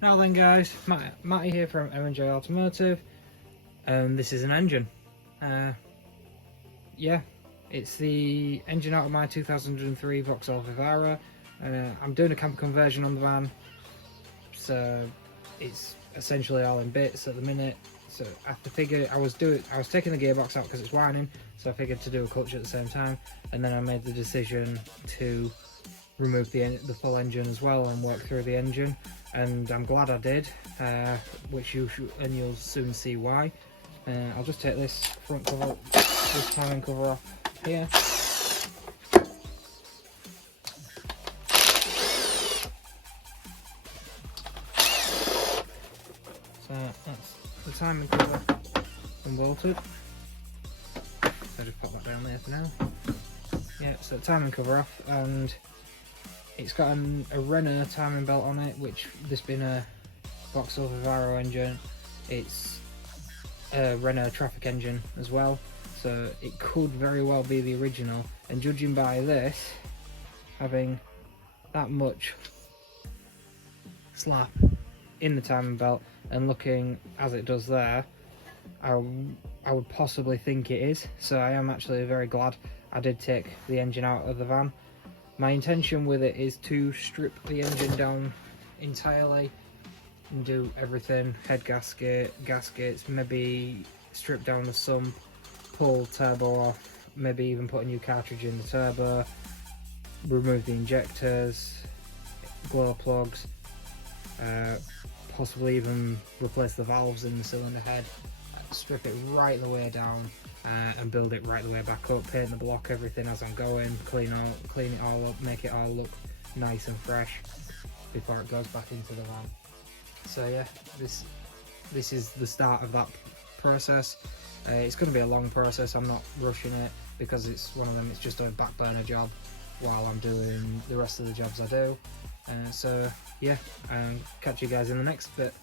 Now then guys, Matty here from M&J Automotive, and this is an engine. Yeah, it's the engine out of my 2003 Vauxhall Vivaro. I'm doing a camper conversion on the van, so it's essentially all in bits at the minute. So I figured I was taking the gearbox out because it's whining, so I figured to do a culture at the same time, and then I made the decision to remove the full engine as well and work through the engine, and I'm glad I did, you'll soon see why. I'll just take this front cover, this timing cover off here. So that's the timing cover unbolted. So just pop that down there for now. Yeah, so the timing cover off, and it's got a Renault timing belt on it, which this being a Vauxhall Vivaro engine, it's a Renault traffic engine as well, so it could very well be the original. And judging by this having that much slap in the timing belt and looking as it does there, I would possibly think it is. So I am actually very glad I did take the engine out of the van. My intention with it is to strip the engine down entirely and do everything, head gasket, gaskets, maybe strip down the sump, pull turbo off, maybe even put a new cartridge in the turbo, remove the injectors, glow plugs, possibly even replace the valves in the cylinder head, strip it right the way down, and build it right the way back up, paint the block, everything as I'm going, clean it all up, make it all look nice and fresh before it goes back into the van. So yeah, this is the start of that process. It's going to be a long process. I'm not rushing it because it's one of them, it's just a back burner job while I'm doing the rest of the jobs I do. So yeah, catch you guys in the next bit.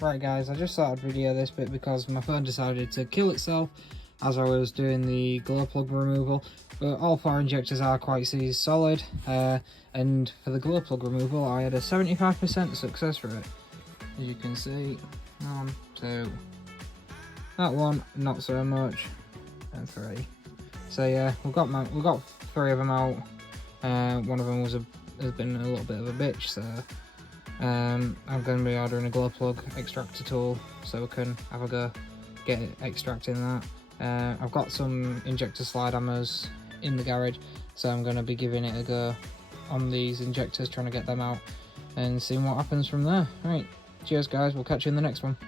Right guys, I just thought I'd video this bit because my phone decided to kill itself as I was doing the glow plug removal, but all 4 injectors are quite solid, and for the glow plug removal I had a 75% success rate. As you can see, 1, 2, that one not so much, and 3. So yeah, we've got 3 of them out. One of them has been a little bit of a bitch, so I'm going to be ordering a glow plug extractor tool so we can have a go get it extracting that. I've got some injector slide hammers in the garage, so I'm going to be giving it a go on these injectors, trying to get them out and seeing what happens from there. Right, cheers guys, we'll catch you in the next one.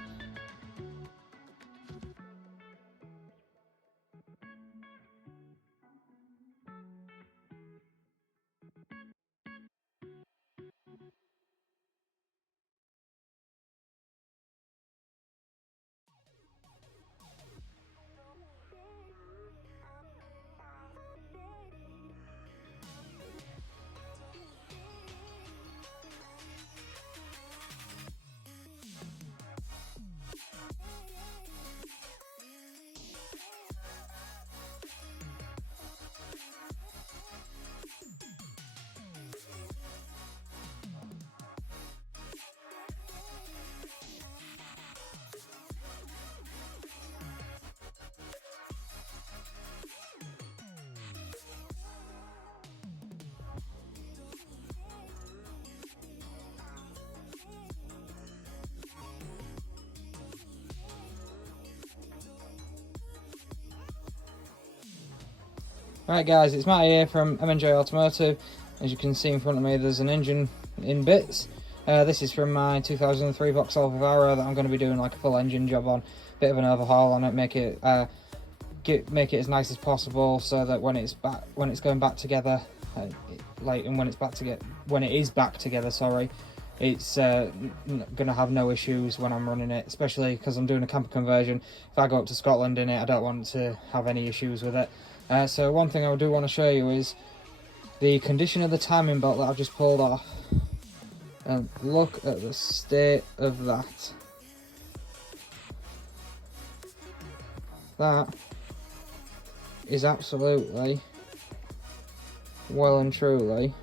Right guys, it's Matt here from MNJ Automotive. As you can see in front of me, there's an engine in bits. This is from my 2003 Vauxhall Vivaro that I'm going to be doing like a full engine job on. Bit of an overhaul on it, make it as nice as possible, so that when it's going back together, when it is back together, sorry, it's gonna have no issues when I'm running it, especially because I'm doing a camper conversion. If I go up to Scotland in it, I don't want to have any issues with it. So one thing I do want to show you is the condition of the timing belt that I've just pulled off. And look at the state of that. That is absolutely, well and truly,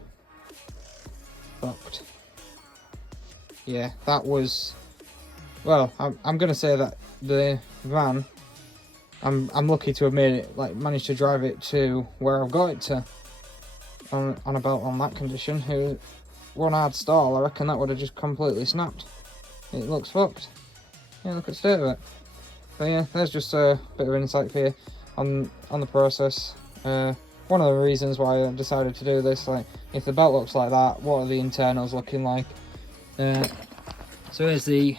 fucked. Yeah, that was, well, I'm gonna say that the van, I'm lucky to have made it, like, managed to drive it to where I've got it to on that condition. One hard stall, I reckon that would have just completely snapped. It looks fucked. Yeah, look at the state of it. But yeah, there's just a bit of insight for you on the process. One of the reasons why I decided to do this, like, if the belt looks like that, what are the internals looking like? So here's the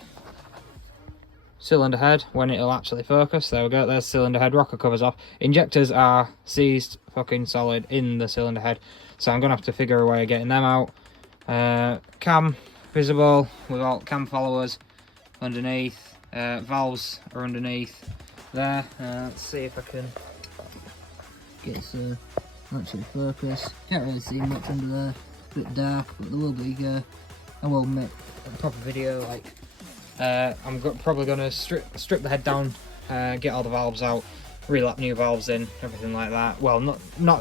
cylinder head when it'll actually focus. There we go, there's cylinder head, rocker covers off. Injectors are seized fucking solid in the cylinder head, so I'm gonna have to figure a way of getting them out. Cam visible with all cam followers underneath. Valves are underneath there. Let's see if I can get to actually focus. Can't really see much under there, a bit dark, but there will be I will make a proper video. Like, I'm probably going to strip the head down, get all the valves out, relap new valves in, everything like that. Well,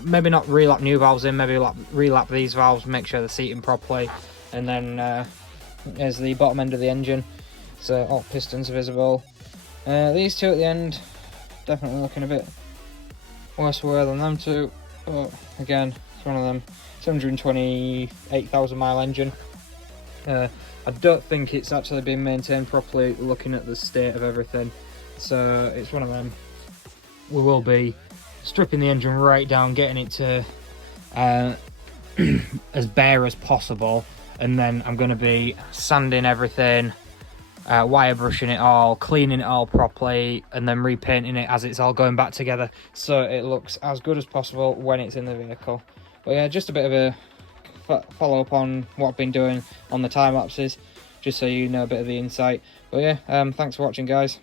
maybe not relap new valves in, maybe relap these valves, make sure they're seating properly, and then there's the bottom end of the engine. So all pistons are visible. These two at the end, definitely looking a bit worse wear than them two, but again, it's one of them 728,000 mile engine. I don't think it's actually been maintained properly, looking at the state of everything, so it's one of them. We will be stripping the engine right down, getting it to as bare as possible, and then I'm going to be sanding everything, wire brushing it all, cleaning it all properly, and then repainting it as it's all going back together, so it looks as good as possible when it's in the vehicle. But yeah, just a bit of a follow up on what I've been doing on the time lapses, just so you know a bit of the insight. But yeah, thanks for watching, guys.